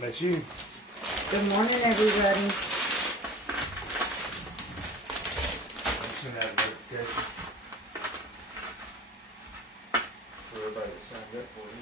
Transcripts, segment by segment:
That's you. Good morning, everybody. Send out a notification for everybody that signed up for it.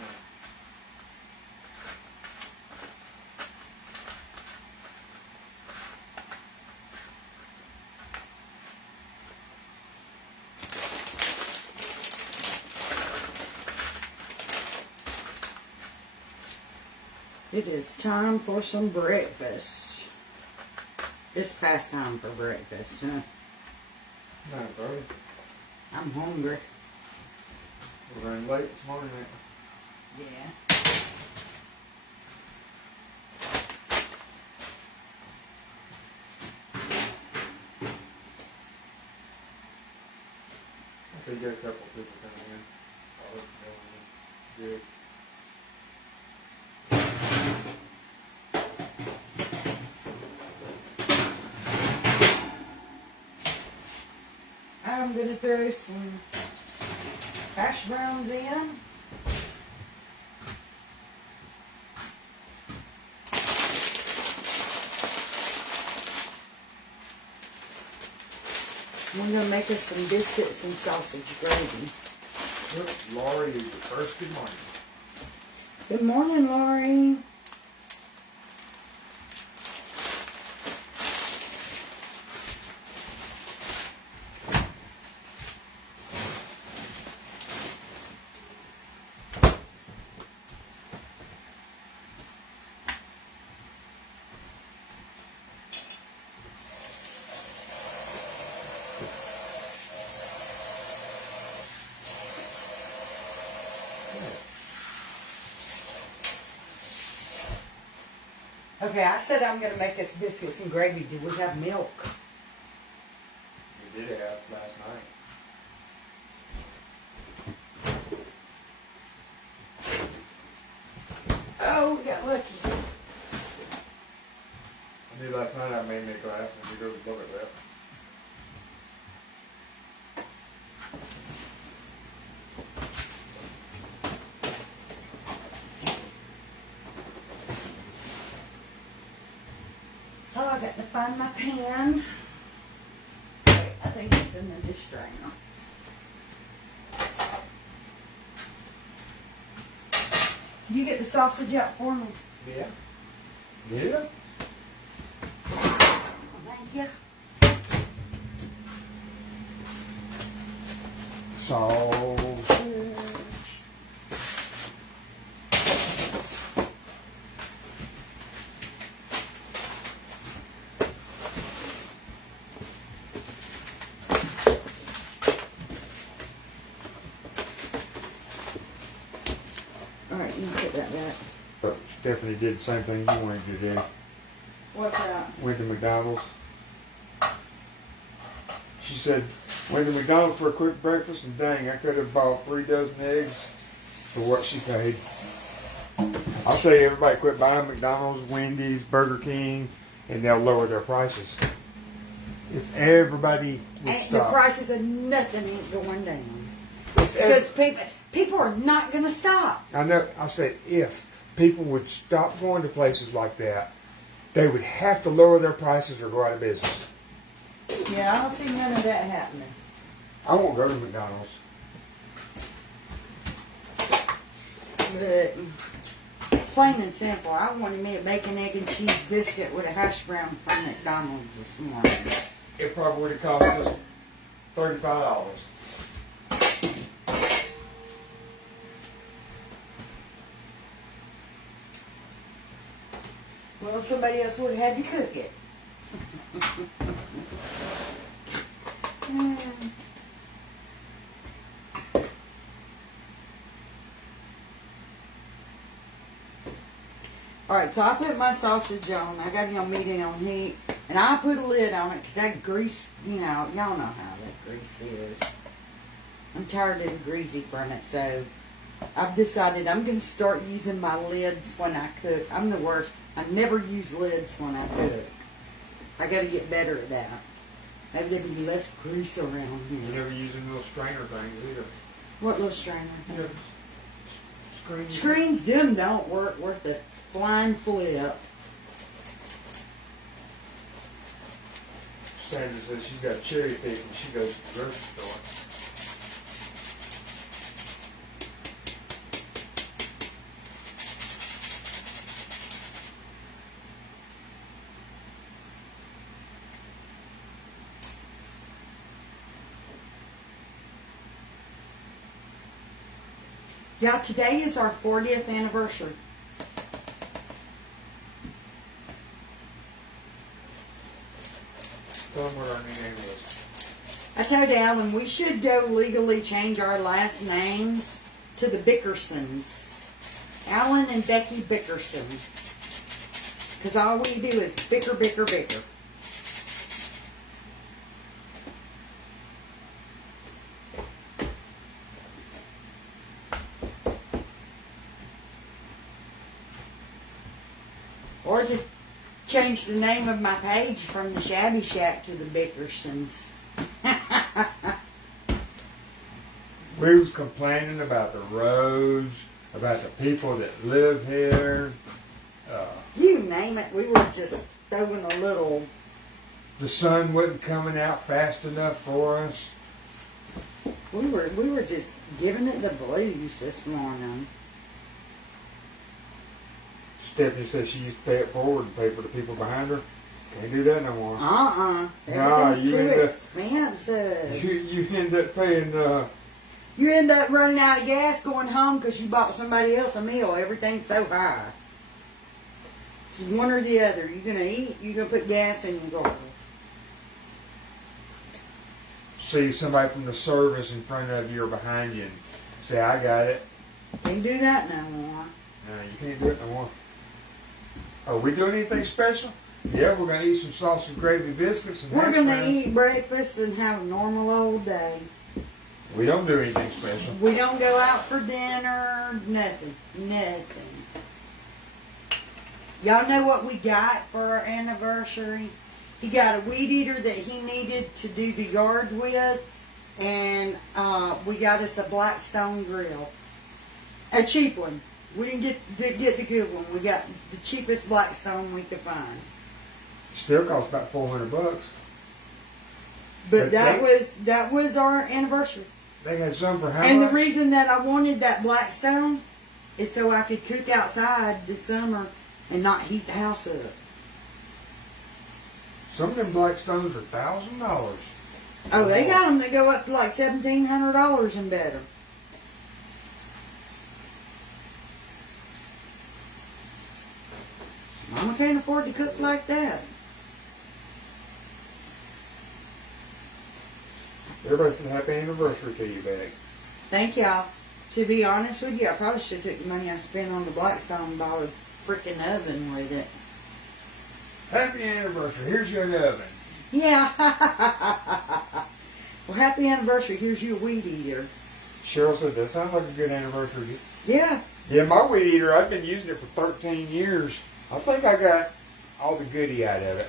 It is time for some breakfast. It's past time for breakfast, huh? 9:30. I'm hungry. We're running late this morning, ain't we? Yeah. I think you got a couple of people coming in. I'll let you know when it's good. I'm going to throw some hash browns in. I'm going to make us some biscuits and sausage gravy. Look, Laurie is the first. Good morning. Good morning, Laurie. Okay, I said I'm going to make us biscuits and gravy. Do we have milk? You did have last night. Oh, we got lucky. I knew last night I made me a glass and we go to look at that. Oh, I got to find my pan. Wait, I think it's in the dish strainer. Can you get the sausage out for me? Yeah. Yeah? Thank you. Sausage. Alright, you can put that back. But Stephanie did the same thing you wanted to do. What's that? Went to McDonald's. She said, went to McDonald's for a quick breakfast and dang, I could have bought 3 dozen eggs for what she paid. I'll say everybody quit buying McDonald's, Wendy's, Burger King, and they'll lower their prices. If everybody would And stop. the prices of nothing ain't going down. If Because people are not going to stop. I know. I said if people would stop going to places like that, they would have to lower their prices or go out of business. Yeah, I don't see none of that happening. I won't go to McDonald's. But plain and simple, I wanted me a bacon, egg, and cheese biscuit with a hash brown from McDonald's this morning. It probably would have cost us $35. Well, somebody else would have had to cook it. Alright, so I put my sausage on. I got it on medium on heat. And I put a lid on it because that grease, you know, y'all know how that grease is. I'm tired of the greasy from it, so I've decided I'm going to start using my lids when I cook. I'm the worst. I never use lids when I cook. I got to get better at that. Maybe there'll be less grease around You're here. never using little strainer things either. What little strainer? Yeah. Screens. Screens, them don't work worth the flying flip. Sandra says she's got cherry pick when she goes to the grocery store. Yeah, today is our 40th anniversary. Tell them what our new name was. I told Alan we should go legally change our last names to the Bickersons. Alan and Becky Bickerson. Because all we do is bicker, bicker, bicker. Or to change the name of my page from the Shabby Shack to the Bickersons. We was complaining about the roads, about the people that live here. You name it, we were just throwing a little... The sun wasn't coming out fast enough for us. We were just giving it the blues this morning. Stephanie says she used to pay it forward and pay for the people behind her. Can't do that no more. Everything's you too end up- expensive. You end up paying, You end up running out of gas going home because you bought somebody else a meal. Everything's so high. It's one or the other. You're going to eat, you're going to put gas in your car. see somebody from the service in front of you or behind you and say, I got it. Can't do that no more. No, you can't do it no more. Are we doing anything special? Yeah, we're going to eat some sausage gravy biscuits. And We're hash going to browns. eat breakfast and have a normal old day. We don't do anything special. We don't go out for dinner. Nothing. Y'all know what we got for our anniversary? He got a weed eater that he needed to do the yard with. And we got us a Blackstone grill. A cheap one. We didn't get the good one. We got the cheapest Blackstone we could find. Still costs about $400. But that was our anniversary. They had some for how And the much? reason that I wanted that Blackstone is so I could cook outside this summer and not heat the house up. Some of them Blackstones are $1,000. Oh, they got them that go up to like $1,700 and better. Mama can't afford to cook like that. Everybody said happy anniversary to you, Beck. Thank y'all. To be honest with you, I probably should have took the money I spent on the Blackstone and bought a freaking oven with it. Happy anniversary. Here's your oven. Yeah. Well, happy anniversary. Here's your weed eater. Cheryl said that sounds like a good anniversary. Yeah. Yeah, my weed eater, I've been using it for 13 years. I think I got all the goodie out of it.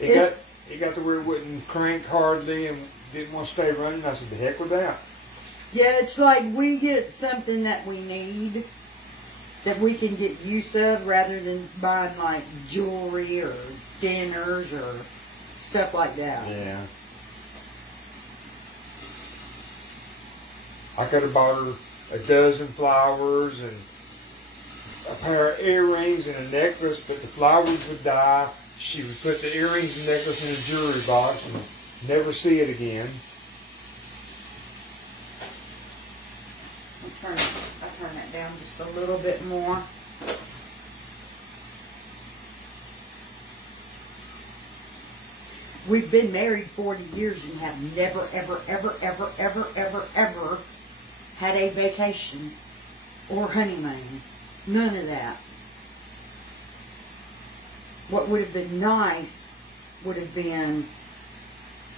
It got to where it wouldn't crank hardly and didn't want to stay running. I said, the heck with that. Yeah, it's like we get something that we need that we can get use of rather than buying like jewelry or dinners or stuff like that. Yeah. I could have bought her a dozen flowers and a pair of earrings and a necklace, but the flowers would die. She would put the earrings and necklace in a jewelry box and never see it again. I'll turn that down just a little bit more. We've been married 40 years and have never, ever, ever, ever, ever, ever, ever had a vacation or honeymoon. None of that. What would have been nice would have been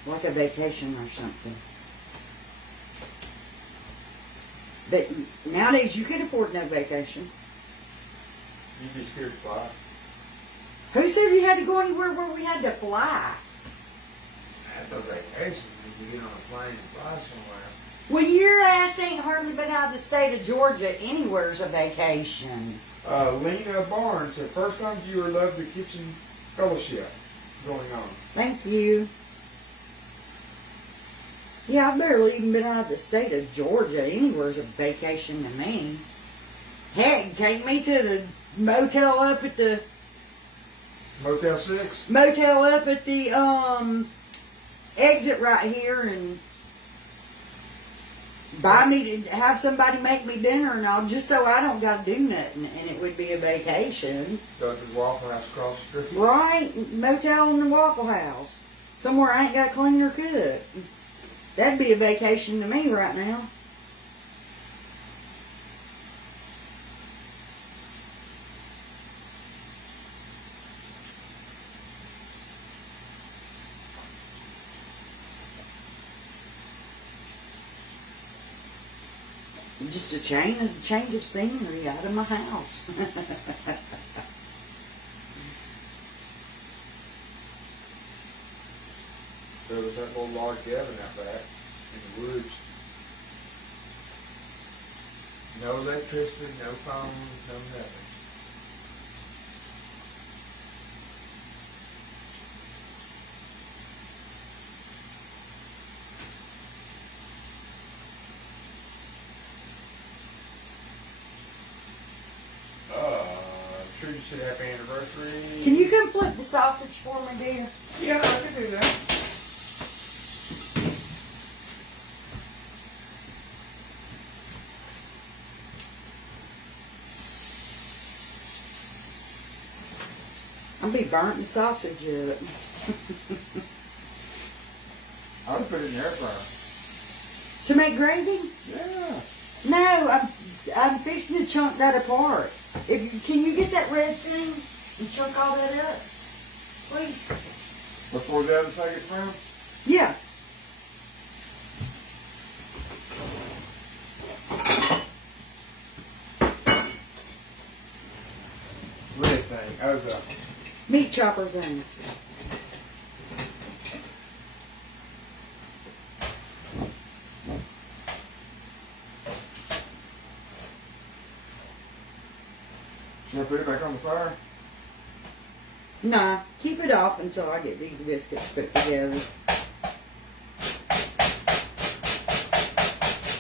like a vacation or something. But nowadays you can afford no vacation. You'd be scared to fly. Who said we had to go anywhere where we had to fly? That's no vacation. You get on a plane and fly somewhere. Well, your ass ain't hardly been out of the state of Georgia. Anywhere's a vacation. Lena Barnes said, first time viewer, loved the kitchen fellowship going on. Thank you. Yeah, I've barely even been out of the state of Georgia. Anywhere's a vacation to me. Heck, take me to the motel up at the... Motel 6? Motel up at the, exit right here and buy me, have somebody make me dinner and all, just so I don't got to do nothing, and it would be a vacation. Go to the Waffle House across the street. Right, motel in the Waffle House. Somewhere I ain't got to clean or cook. That'd be a vacation to me right now. Just a change of scenery out of my house. There was that little log cabin out back in the woods. No electricity, no phone, no nothing. Sure you said happy anniversary. Can you come flip the sausage for me, dear? Yeah, I can do that. I'll be burnt the sausage of it. I would put it in the air fryer. To make gravy? Yeah. No, I'm fixing to chunk that apart. Can you get that red thing and chunk all that up, please? Before the other side gets brown? Yeah. Red thing. Oh, the Meat chopper thing. Should I put it back on the fire? Nah, keep it off until I get these biscuits put together.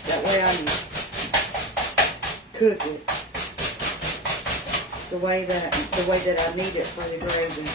That way I can cook it the way that I need it for the gravy.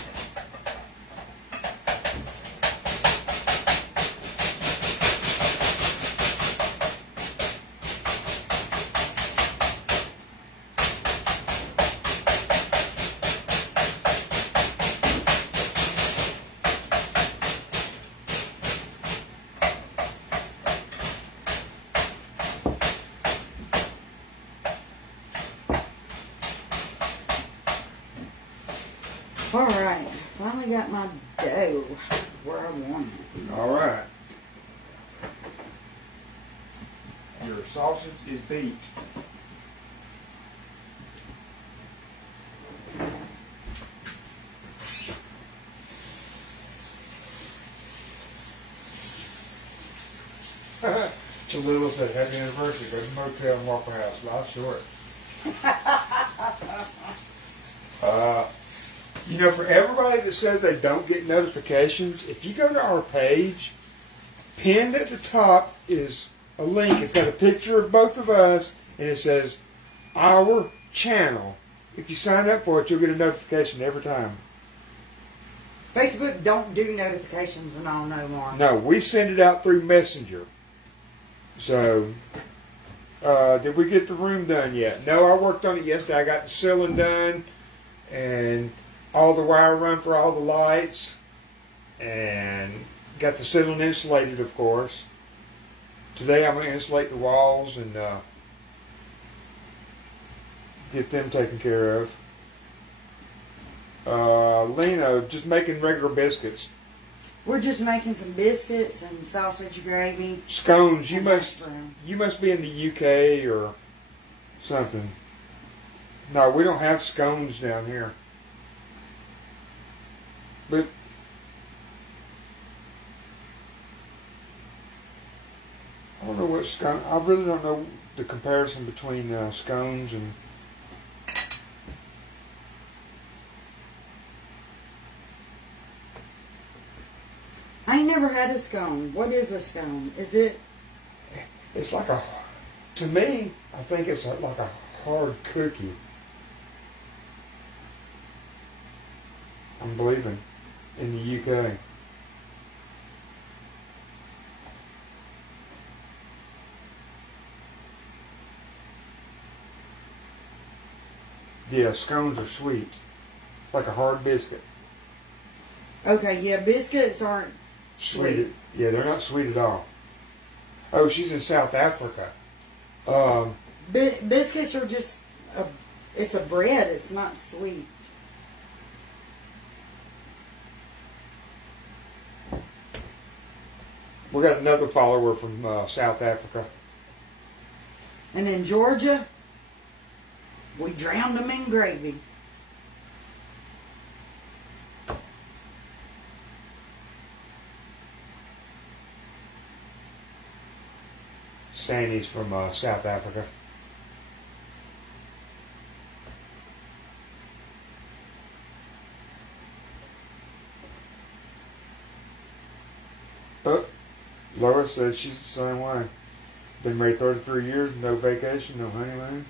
Alright, finally got my dough where I want it. Alright. Your sausage is beat. Cholula said, happy anniversary. Go to the motel and Waffle House. Life short. You know, for everybody that says they don't get notifications, if you go to our page, pinned at the top is a link. It's got a picture of both of us, and it says, our channel. If you sign up for it, you'll get a notification every time. Facebook don't do notifications and all no more. No, we send it out through Messenger. So, did we get the room done yet? No, I worked on it yesterday. I got the ceiling done, and all the wire run for all the lights, and got the ceiling insulated, of course. Today I'm going to insulate the walls and get them taken care of. Lena, just making regular biscuits. We're just making some biscuits and sausage gravy. Scones. You and must be in the UK or something. No, we don't have scones down here. But I don't know what scone. I really don't know the comparison between scones and I ain't never had a scone. What is a scone? Is it? It's like a, to me, I think it's like a hard cookie. I'm believing in the UK. Yeah, scones are sweet. Like a hard biscuit. Okay, yeah, biscuits aren't sweet. Yeah, they're not sweet at all. Oh, she's in South Africa. Biscuits are just it's a bread. It's not sweet. We got another follower from South Africa. And in Georgia, we drowned them in gravy. Sandy's from South Africa. But Lois says she's the same way. Been married 33 years, no vacation, no honeymoon.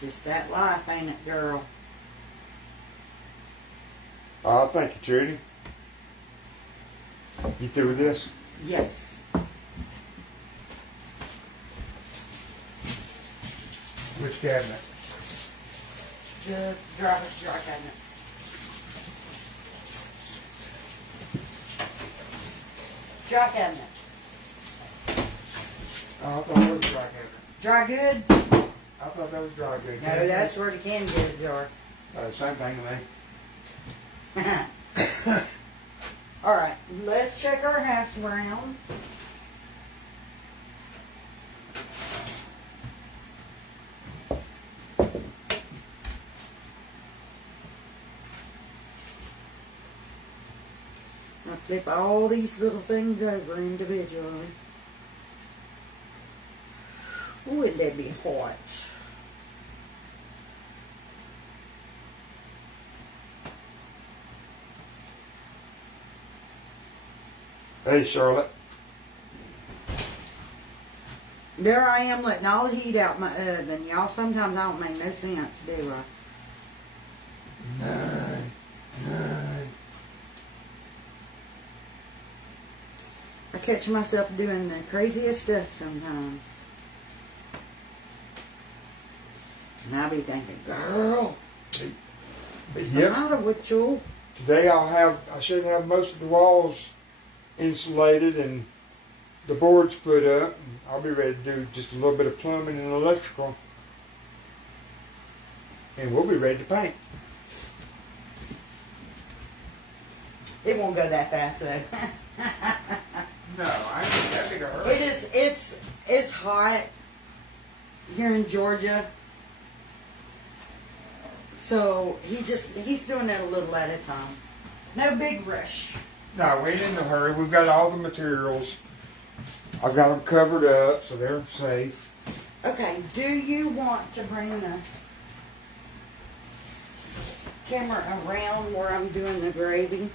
Just that life, ain't it, girl? Oh, thank you, Trudy. You through with this? Yes. Which cabinet? The driver's dry cabinet. Dry cabinet. Oh, I thought that was dry cabinet. Dry goods? I thought that was dry goods. No, that's where the canned goods are. Same thing to me. Alright, let's check our hash browns. I'll flip all these little things over individually. Wouldn't that be hot? Hey, Charlotte. There I am letting all the heat out my oven. Y'all, sometimes I don't make no sense, do I? Nine. I catch myself doing the craziest stuff sometimes. And I'll be thinking, girl, what's the matter with you? Today I should have most of the walls insulated and the boards put up. I'll be ready to do just a little bit of plumbing and electrical. And we'll be ready to paint. It won't go that fast though. No, I ain't in that big a hurry. It's hot here in Georgia. So he's doing it a little at a time. No big rush. No, we ain't in a hurry. We've got all the materials. I've got them covered up so they're safe. Okay, do you want to bring the camera around where I'm doing the gravy?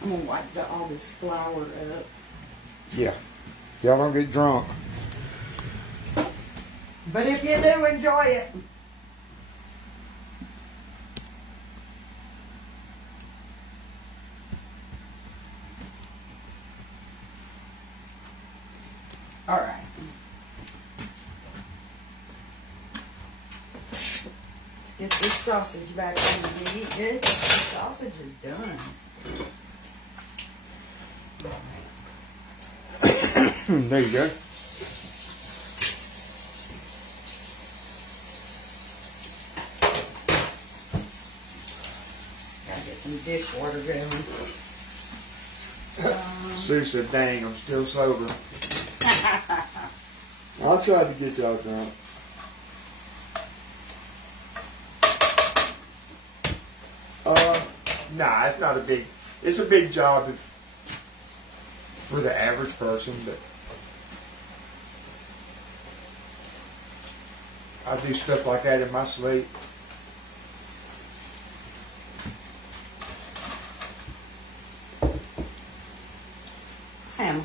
I'm going to wipe all this flour up. Yeah. Y'all don't get drunk. But if you do, enjoy it. All right. Let's get this sausage back in the heat. The sausage is done. There you go. Gotta get some dishwater going. Sue said, dang, I'm still sober. I'll try to get y'all drunk. Nah, it's not a big, it's a big job for the average person, but I do stuff like that in my sleep.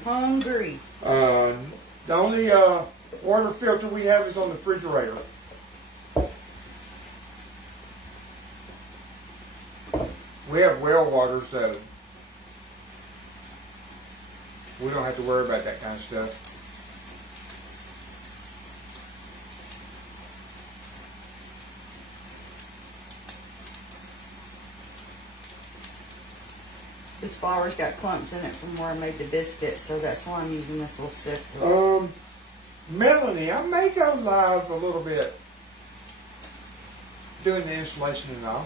hungry. The only water filter we have is on the refrigerator. We have well water, so we don't have to worry about that kind of stuff. This flour's got clumps in it from where I made the biscuit, so that's why I'm using this little sifter. Melanie, I may go live a little bit doing the installation and all.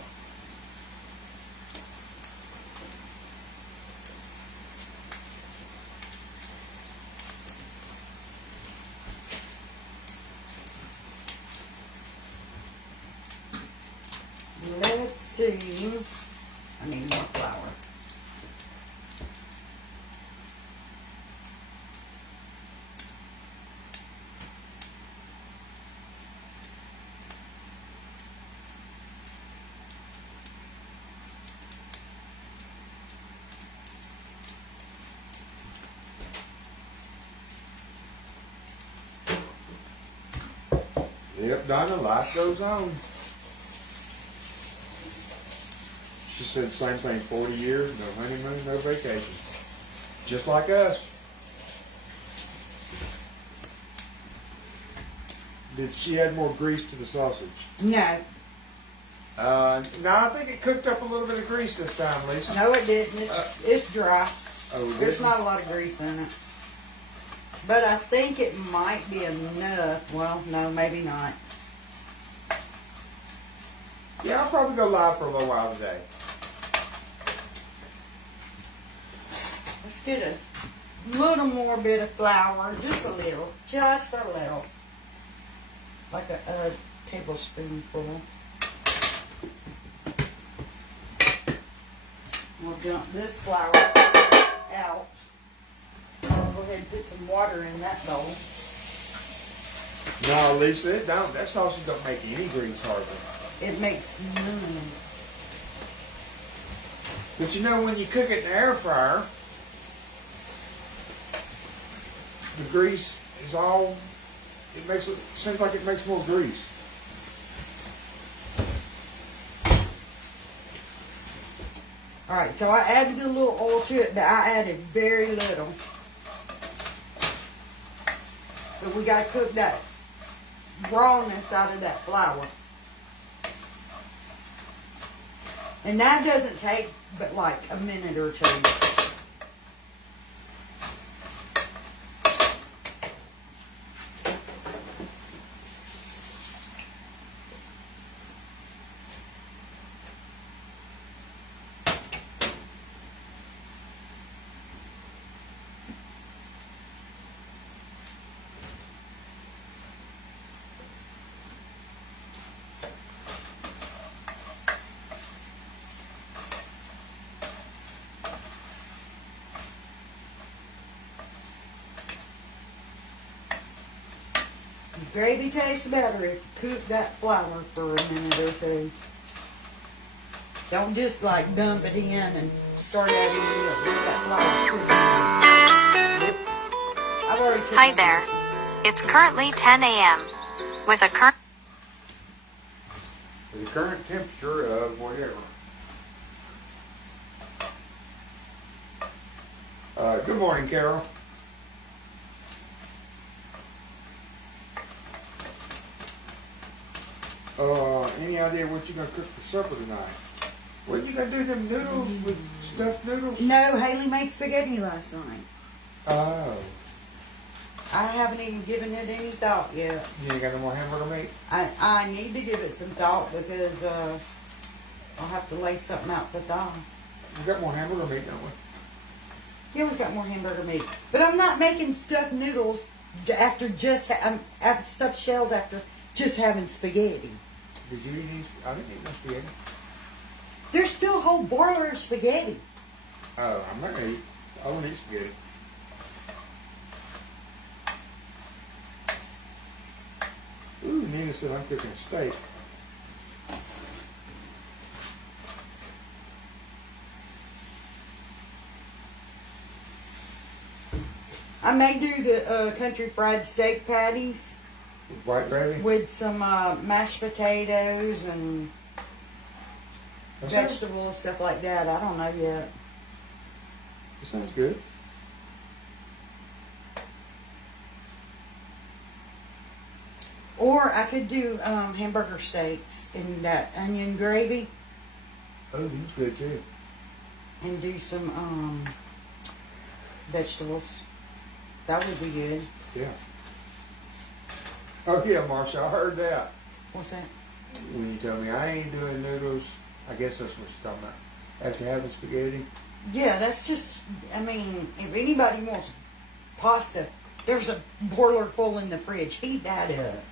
Let's see. I need more flour. Yep, Donna, life goes on. She said the same thing, 40 years, no honeymoon, no vacation. Just like us. Did she add more grease to the sausage? No. No, I think it cooked up a little bit of grease this time, Lisa. No, it didn't. It's dry. Oh, it There's didn't? not a lot of grease in it. But I think it might be enough. Well, no, maybe not. Yeah, I'll probably go live for a little while today. Let's get a little more bit of flour. Just a little. Just a little. Like a tablespoonful. We'll dump this flour out. I'll go ahead and put some water in that bowl. No, Lisa, it don't. That sausage don't make any grease hardly. It makes none. But you know, when you cook it in the air fryer, the grease is all, it makes it, seems like it makes more grease. Alright, so I added a little oil to it, but I added very little. But we gotta cook that rawness out of that flour. And that doesn't take but like a minute or two. Gravy tastes better if you cook that flour for a minute or two. Don't just like dump it in and start adding milk. Let that flour cook. I've already took Hi my there. medicine. It's currently 10 a.m. with a current The current temperature of whatever. Good morning, Carol. Any idea what you're gonna cook for supper tonight? What you gonna do? Them noodles with stuffed noodles? No, Haley made spaghetti last night. Oh, I haven't even given it any thought yet. you ain't got no more hamburger meat? I need to give it some thought because I'll have to lay something out to thaw. We got more hamburger meat, don't we? Yeah, we've got more hamburger meat. But I'm not making stuffed noodles after just after stuffed shells after just having spaghetti. Did you eat these? I didn't eat no spaghetti. There's still a whole boiler of spaghetti. Oh, I'm not gonna eat. I won't eat spaghetti. Ooh, Nina said I'm cooking steak. I may do the country fried steak patties With white gravy? with some mashed potatoes and That sounds, vegetables, stuff like that. I don't know yet. that sounds good. Or I could do hamburger steaks in that onion gravy Oh, that's good too. and do some vegetables. That would be good. Yeah. Oh yeah, Marsha, I heard that. What's that? When you told me I ain't doing noodles, I guess that's what you're talking about. After having spaghetti. Yeah, that's just, I mean, if anybody wants pasta, there's a boiler full in the fridge. Heat that up.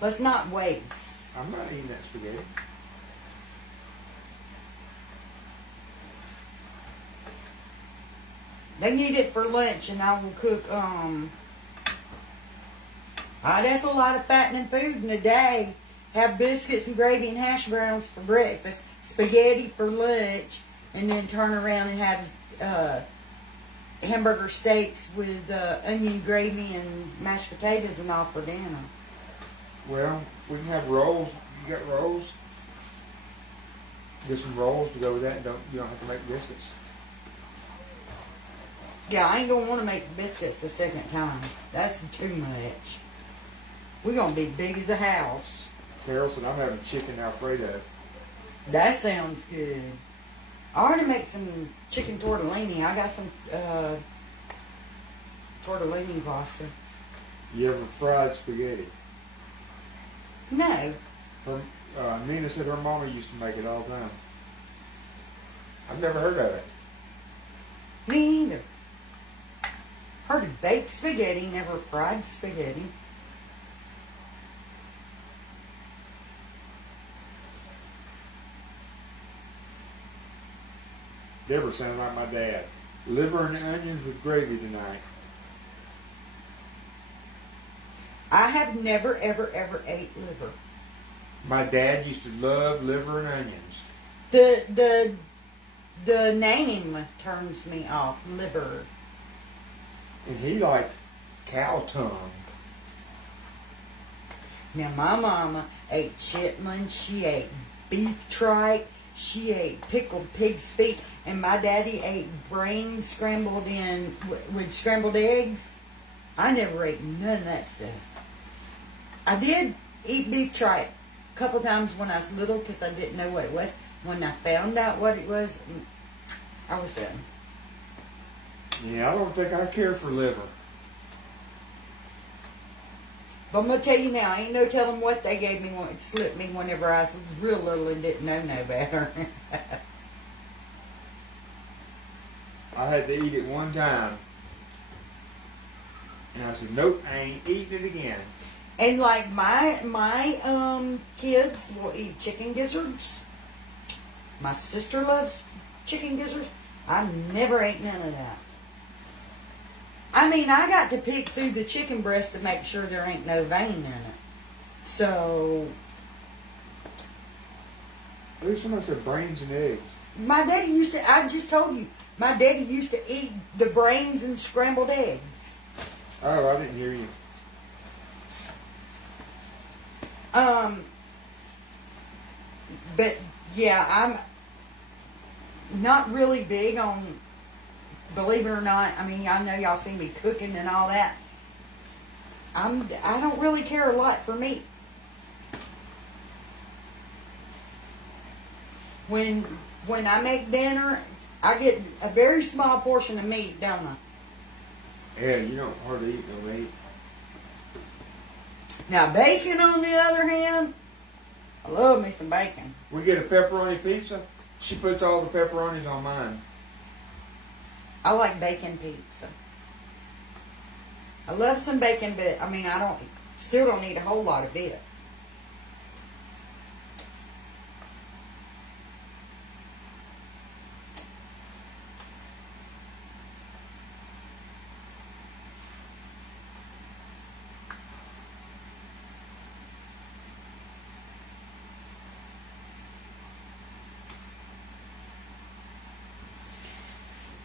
Let's not waste. I'm not eating that spaghetti. They need it for lunch, and I will cook, that's a lot of fattening food in a day. Have biscuits and gravy and hash browns for breakfast, spaghetti for lunch, and then turn around and have hamburger steaks with onion gravy and mashed potatoes and all for dinner. Well, we can have rolls. You got rolls? Get some rolls to go with that. And you don't have to make biscuits. Yeah, I ain't gonna want to make biscuits a second time. That's too much. We're gonna be big as a house. Carol said I'm having chicken Alfredo. That sounds good. I already make some chicken tortellini. I got some tortellini pasta. You ever fried spaghetti? No. Nina said her mama used to make it all the time. I've never heard of it. Me either. Heard of baked spaghetti, never fried spaghetti. Deborah sounded like my dad. Liver and onions with gravy tonight. I have never, ever, ever ate liver. My dad used to love liver and onions. The name turns me off. Liver. And he liked cow tongue. Now my mama ate chitlins. She ate beef tripe. She ate pickled pig's feet. And my daddy ate brains scrambled in with scrambled eggs. I never ate none of that stuff. I did eat beef tripe a couple times when I was little because I didn't know what it was. When I found out what it was, I was done. Yeah, I don't think I care for liver. But I'm going to tell you now, ain't no telling what they gave me, slipped me whenever I was real little and didn't know no better. I had to eat it one time. And I said, nope, I ain't eating it again. And like my kids will eat chicken gizzards. My sister loves chicken gizzards. I've never ate none of that. I mean, I got to pick through the chicken breast to make sure there ain't no vein in it. So, At least somebody said brains and eggs. my daddy used to, I just told you, my daddy used to eat the brains and scrambled eggs. Oh, I didn't hear you. But yeah, I'm not really big on, believe it or not, I mean, I know y'all see me cooking and all that. I don't really care a lot for meat. When I make dinner, I get a very small portion of meat, don't I? Yeah, you don't hardly eat no meat. Now bacon, on the other hand, I love me some bacon. We get a pepperoni pizza. She puts all the pepperonis on mine. I like bacon pizza. I love some bacon, but I mean, still don't eat a whole lot of it.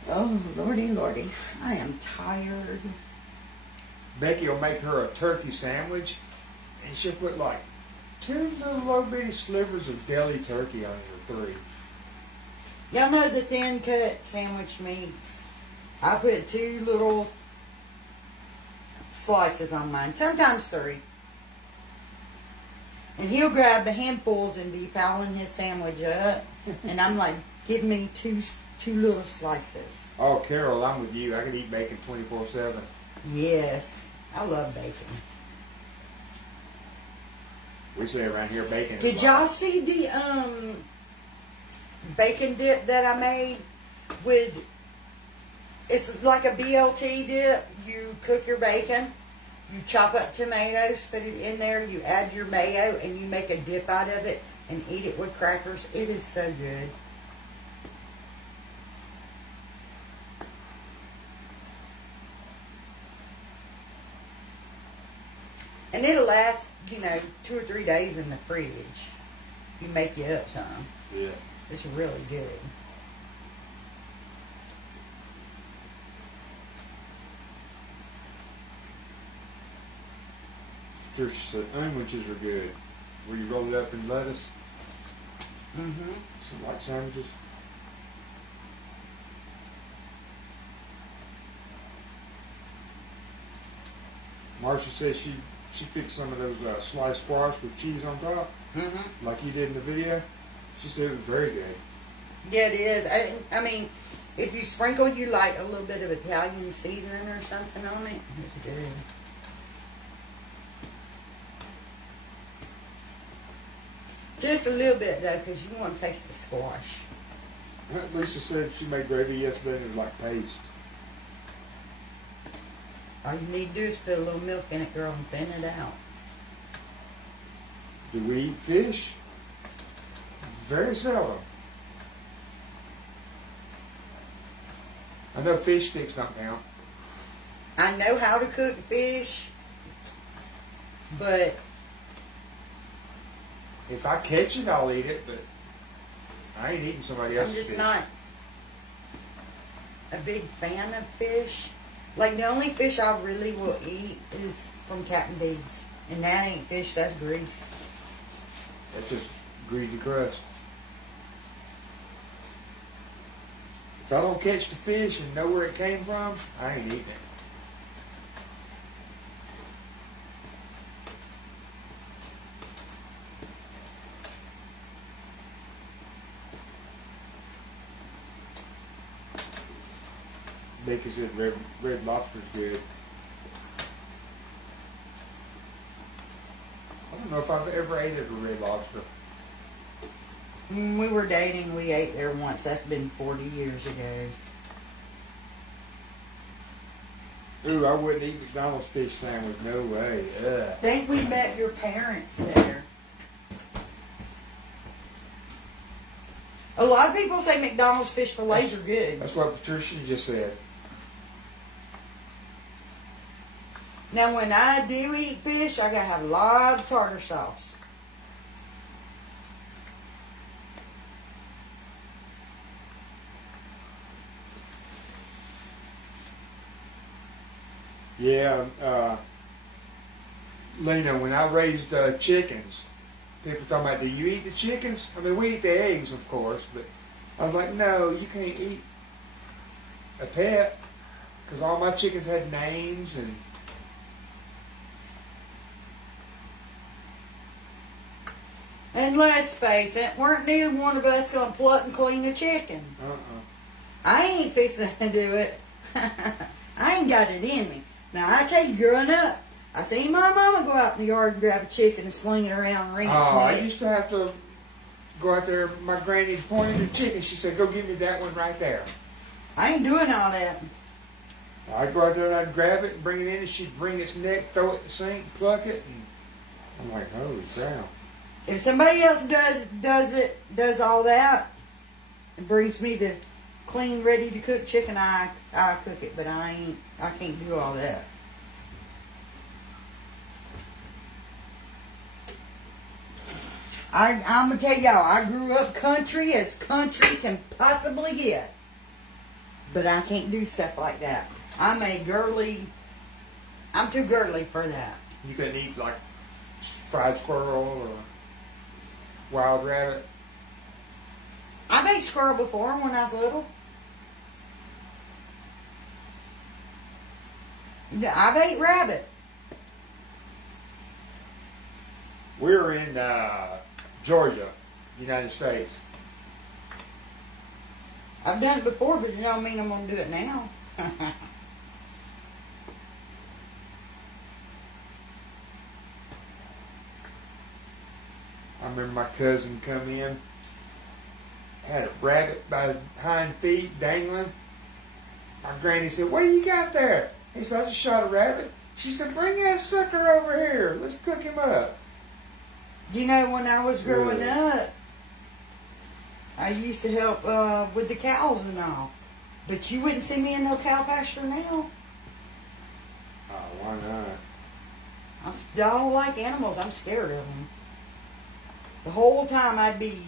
Oh, lordy, lordy. I am tired. Becky will make her a turkey sandwich, and she'll put like 2 little little bitty slivers of deli turkey on your 3. Y'all know the thin cut sandwich meats? I put 2 little slices on mine, sometimes 3. And he'll grab the handfuls and be piling his sandwich up. And I'm like, give me two little slices. Oh, Carol, I'm with you. I can eat bacon 24/7. Yes, I love bacon. We say around here bacon. Did y'all see the bacon dip that I made with? It's like a BLT dip. You cook your bacon, you chop up tomatoes, put it in there, you add your mayo, and you make a dip out of it and eat it with crackers. It is so good. And it'll last, 2 or 3 days in the fridge. You make you up some. Yeah. It's really good. There's sandwiches are good. Where you roll it up in lettuce. Mm-hmm. Some like sandwiches. Marcia says she fixed some of those sliced squash with cheese on top, like you did in the video. She said it was very good. Yeah, it is. I mean, if you sprinkle you like a little bit of Italian seasoning or something on it, it's good. Just a little bit though, because you want to taste the squash. Lisa said she made gravy yesterday and it was like paste. All you need to do is put a little milk in it, girl, and thin it out. Do we eat fish? Very seldom. I know fish sticks don't count. I know how to cook fish, but If I catch it, I'll eat it, but I ain't eating somebody else's I'm just fish. not a big fan of fish. Like, the only fish I really will eat is from Captain D's. And that ain't fish, that's grease. That's just greasy crust. If I don't catch the fish and know where it came from, I ain't eating it. Becky said red lobster's good. I don't know if I've ever ate at a Red Lobster. When we were dating, we ate there once. That's been 40 years ago. Ooh, I wouldn't eat McDonald's fish sandwich. No way. Ugh. I think we met your parents there. A lot of people say McDonald's fish fillets are good. That's what Patricia just said. Now, when I do eat fish, I gotta have a lot of tartar sauce. Yeah, Lena, when I raised chickens, people talking about, do you eat the chickens? I mean, we eat the eggs, of course, but I was like, no, you can't eat a pet, because all my chickens had names, and And let's face it, weren't neither one of us gonna pluck and clean a chicken. I ain't fixing to do it. I ain't got it in me. Now, I tell you, growing up, I seen my mama go out in the yard and grab a chicken and sling it around and rinse I it. used to have to go out there, my granny pointed the chicken, she said, go give me that one right there. I ain't doing all that. I'd go out there and I'd grab it and bring it in, and she'd wring its neck, throw it in the sink, pluck it, and I'm like, holy crap. If somebody else does all that, and brings me the clean, ready to cook chicken, I cook it, but I can't do all that. I'm gonna tell y'all, I grew up country as country can possibly get, but I can't do stuff like that. I'm a girly I'm too girly for that. You couldn't eat like fried squirrel or wild rabbit? I've ate squirrel before when I was little. Yeah, I've ate rabbit. We're in Georgia, United States. I've done it before, but it don't mean I'm going to do it now. I remember my cousin come in, had a rabbit by his hind feet dangling. My granny said, "What do you got there?" He said, "I just shot a rabbit." She said, "Bring that sucker over here. Let's cook him up." Do you know, when I was growing up, I used to help with the cows and all. But you wouldn't see me in no cow pasture now. Oh, why not? I don't like animals. I'm scared of them. The whole time I'd be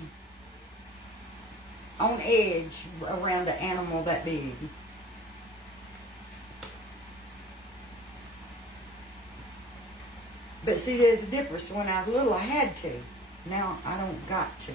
on edge around an animal that big. But see, there's a difference. When I was little, I had to. Now, I don't got to.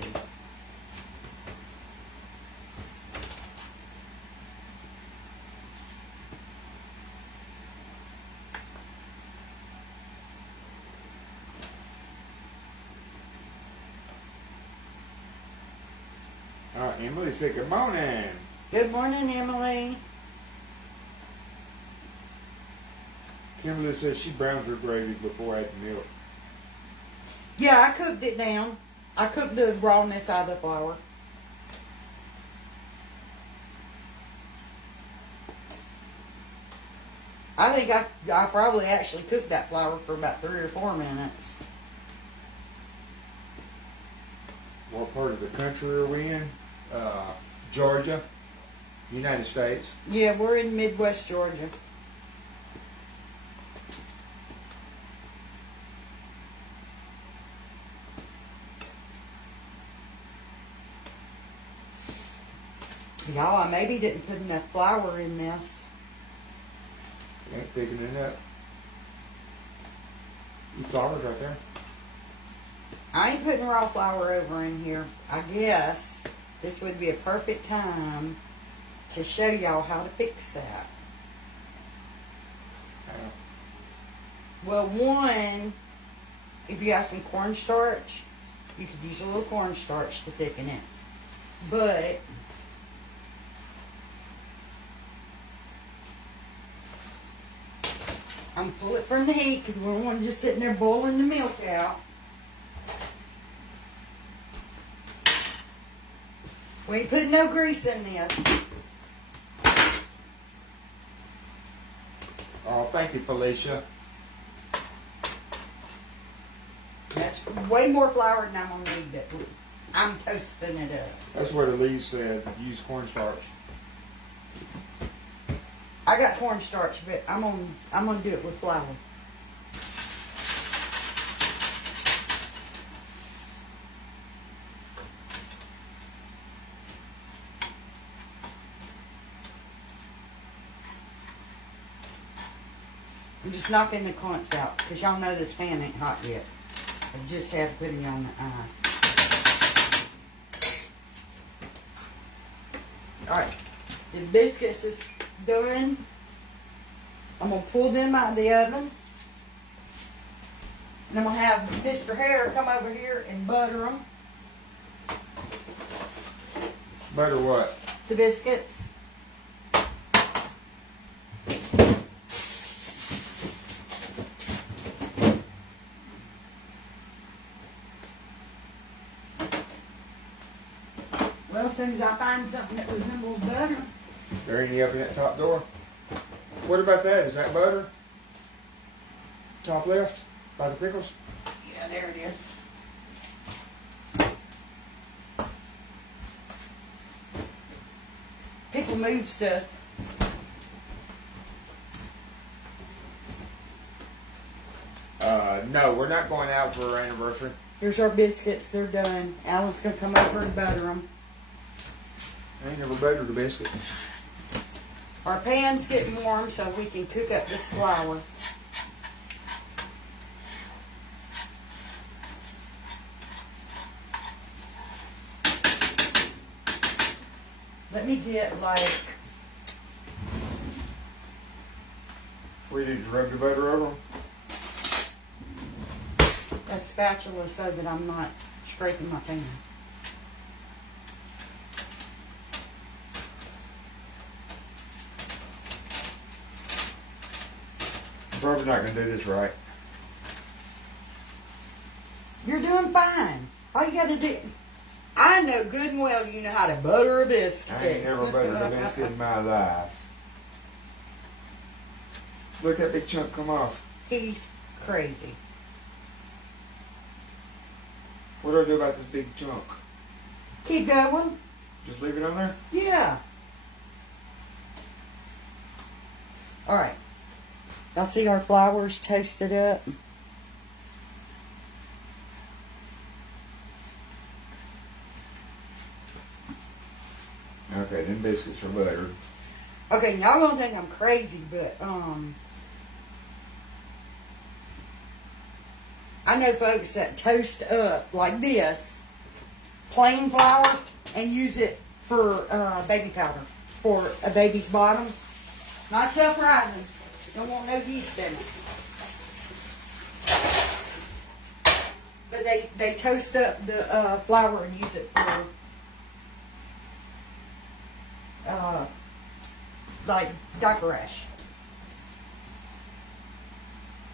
All right, Emily said, "Good morning." Good morning, Emily. Kimberly says she browns her gravy before adding milk. Yeah, I cooked it down. I cooked the rawness out of the flour. I think I probably actually cooked that flour for about 3 or 4 minutes. What part of the country are we in? Georgia, United States. Yeah, we're in Midwest Georgia. Y'all, I maybe didn't put enough flour in this. Ain't picking it up. The flour's right there. I ain't putting raw flour over in here. I guess this would be a perfect time to show y'all how to fix that. Well, one, if you got some cornstarch, you could use a little cornstarch to thicken it. But I'm gonna pull it from the heat because we don't want it just sitting there boiling the milk out. We ain't putting no grease in this. Oh, thank you, Felicia. That's way more flour than I'm gonna need. That I'm toasting it up. That's what Elise said. Use cornstarch. I got cornstarch, but I'm gonna do it with flour. I'm just knocking the clumps out because y'all know this pan ain't hot yet. I just had to put it on the eye. Alright, the biscuits is done. I'm going to pull them out of the oven. And I'm going to have Mr. Hare come over here and butter them. Butter what? The biscuits. Well, as soon as I find something that resembles butter. There ain't any up in that top drawer? What about that? Is that butter? Top left? By the pickles? Yeah, there it is. People move stuff. No, we're not going out for our anniversary. Here's our biscuits. They're done. Alan's going to come over and butter them. I ain't never buttered a biscuit. Our pan's getting warm so we can cook up this flour. Let me get like We need to rub the butter over them. a spatula so that I'm not scraping my finger. I'm probably not going to do this right. You're doing fine. All you got to do, I know good and well you know how to butter a biscuit. I ain't never buttered a biscuit in my life. Look at that big chunk come off. He's crazy. What do I do about this big chunk? Keep going. Just leave it on there? Yeah. All right. Y'all see our flour's toasted up? Okay, them biscuits are buttered. Okay, y'all gonna think I'm crazy, but I know folks that toast up like this, plain flour, and use it for baby powder for a baby's bottom. Not surprising. Don't want no yeast in it. But they toast up the flour and use it for like diaper rash.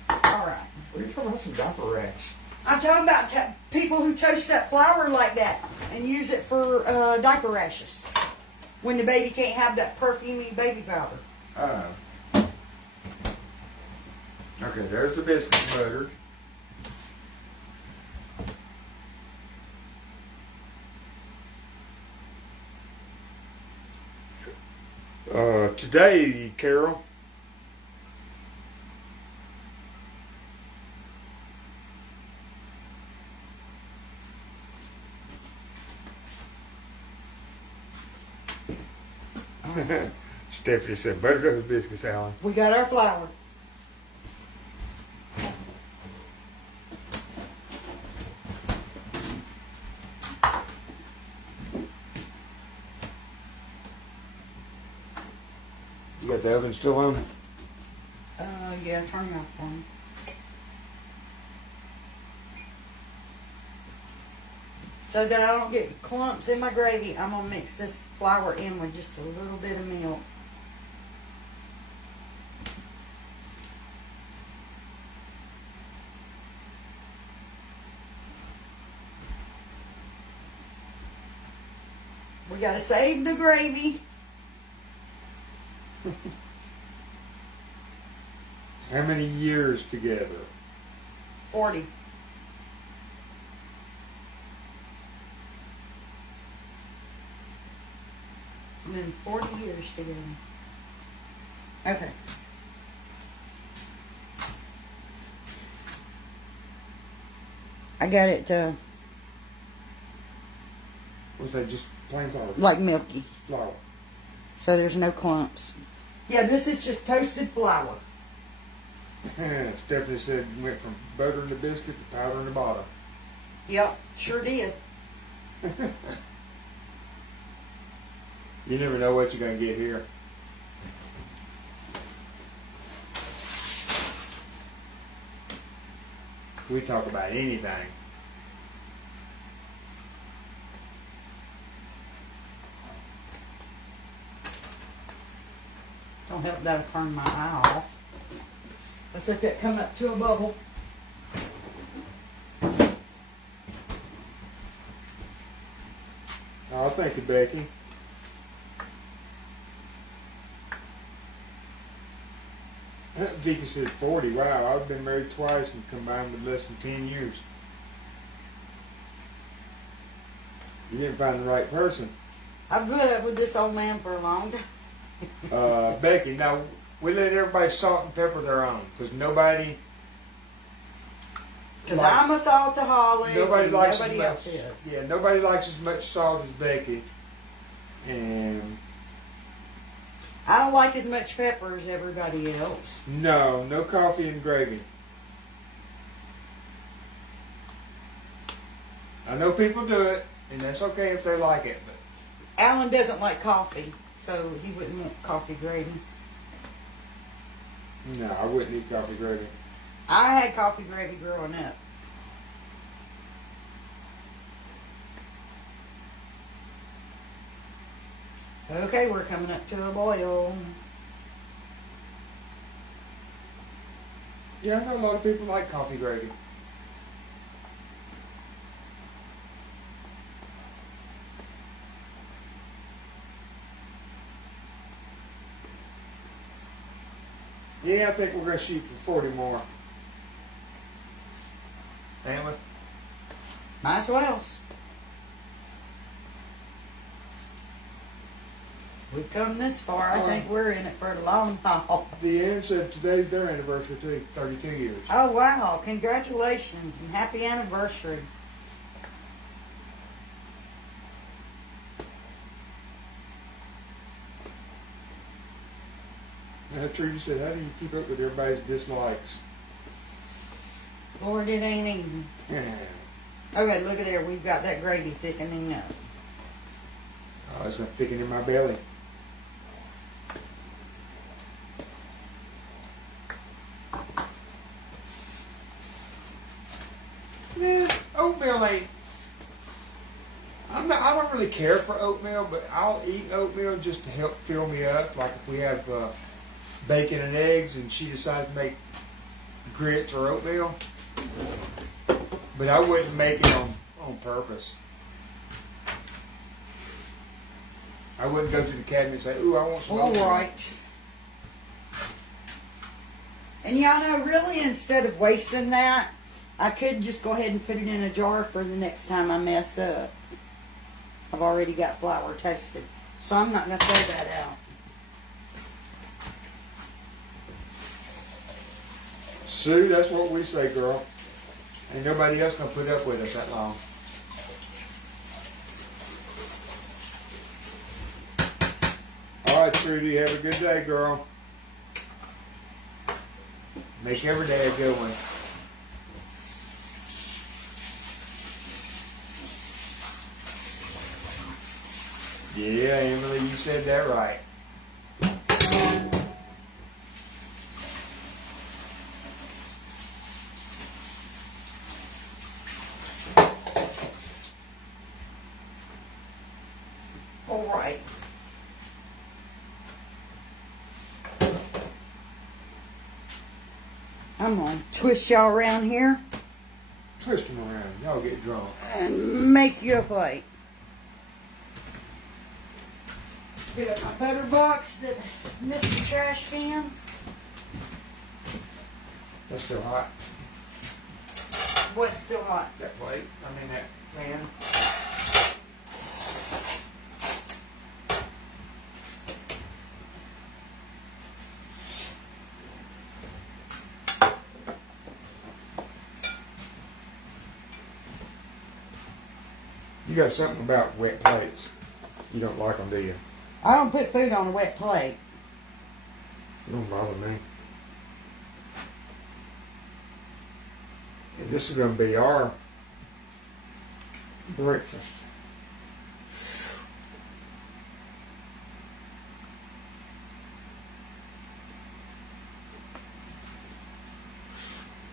All right. What are you talking about, some diaper rash? I'm talking about people who toast up flour like that and use it for diaper rashes when the baby can't have that perfumey baby powder. Okay, there's the biscuits buttered. Today, Carol, Stephanie said, butter those biscuits, Alan. We got our flour. You got the oven still on? Yeah, turn it off for me. So that I don't get clumps in my gravy, I'm going to mix this flour in with just a little bit of milk. We got to save the gravy. How many years together? 40. And then 40 years together. Okay. I got it Was that just plain flour? like milky, Flour. so there's no clumps. Yeah, this is just toasted flour. Stephanie said you went from buttering the biscuit to powdering the bottom. Yep, sure did. You never know what you're going to get here. We talk about anything. Don't help that'll turn my eye off. Let's let that come up to a bubble. Oh, thank you, Becky. Vicky said 40. Wow, I've been married twice and combined with less than 10 years. You didn't find the right person. I've put up with this old man for a long time. Becky, now we let everybody salt and pepper their own, because nobody. Because I'm a saltaholic. Nobody and likes nobody as else much. is. Yeah, nobody likes as much salt as Becky, and I don't like as much pepper as everybody else. no coffee and gravy. I know people do it, and that's okay if they like it, but Alan doesn't like coffee, so he wouldn't want coffee gravy. No, I wouldn't eat coffee gravy. I had coffee gravy growing up. Okay, we're coming up to a boil. Yeah, I know a lot of people like coffee gravy. Yeah, I think we're going to shoot for 40 more. Ain't we? Might as well. We've come this far. I think we're in it for the long haul. Deanne said today's their anniversary too, 32 years. Oh, wow. Congratulations and happy anniversary. Trudy said, how do you keep up with everybody's dislikes? Lord, it ain't easy. Yeah. Okay, look at there. We've got that gravy thickening up. Oh, it's going to thicken in my belly. Yeah, oatmeal ain't. I don't really care for oatmeal, but I'll eat oatmeal just to help fill me up. Like if we have bacon and eggs, and she decides to make grits or oatmeal, but I wouldn't make it on purpose. I wouldn't go to the cabinet and say, "Ooh, I want some oatmeal." All right. And y'all know, really, instead of wasting that, I could just go ahead and put it in a jar for the next time I mess up. I've already got flour toasted, so I'm not going to throw that out. Sue, that's what we say, girl. Ain't nobody else gonna put up with us that long. All right, Trudy, have a good day, girl. Make every day a good one. Yeah, Emily, you said that right. All right. I'm going to twist y'all around here Twist them around. Y'all get drunk. and make you a plate. Get up my butter box that missed the trash can. That's still hot. What's still hot? That plate. I mean that pan. You got something about wet plates. You don't like them, do you? I don't put food on a wet plate. It don't bother me. And this is going to be our breakfast.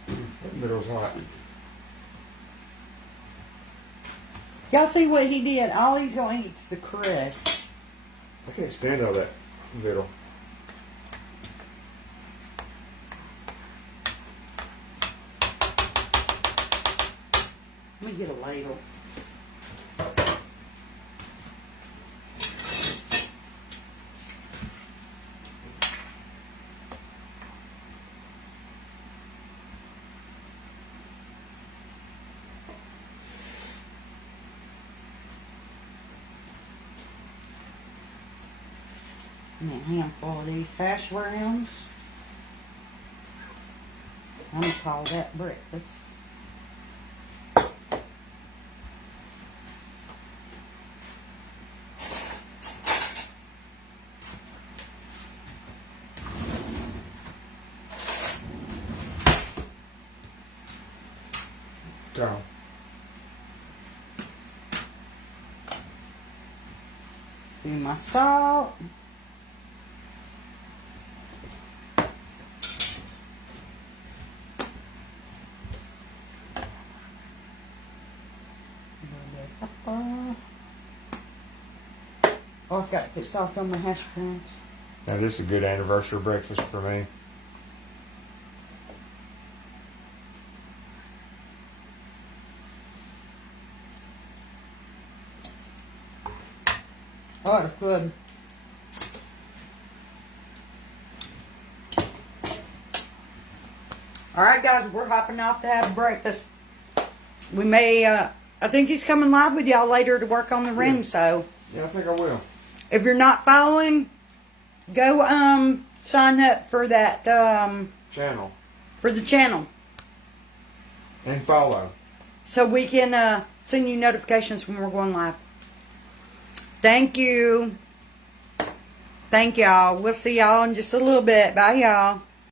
That middle's hot. Y'all see what he did? All he's going to eat is the crust. I can't stand all that middle. Let me get a ladle. And a handful of these hash browns. I'm going to call that breakfast. Down. Do my salt. Oh, I've got to put salt on my hash browns. Now this is a good anniversary breakfast for me. Oh, it's good. Alright guys, we're hopping off to have breakfast. We may, I think he's coming live with y'all later to work on the room, so. Yeah, I think I will. If you're not following, go, sign up for that, Channel. for the channel. And follow. So we can, send you notifications when we're going live. Thank you. Thank y'all. We'll see y'all in just a little bit. Bye, y'all.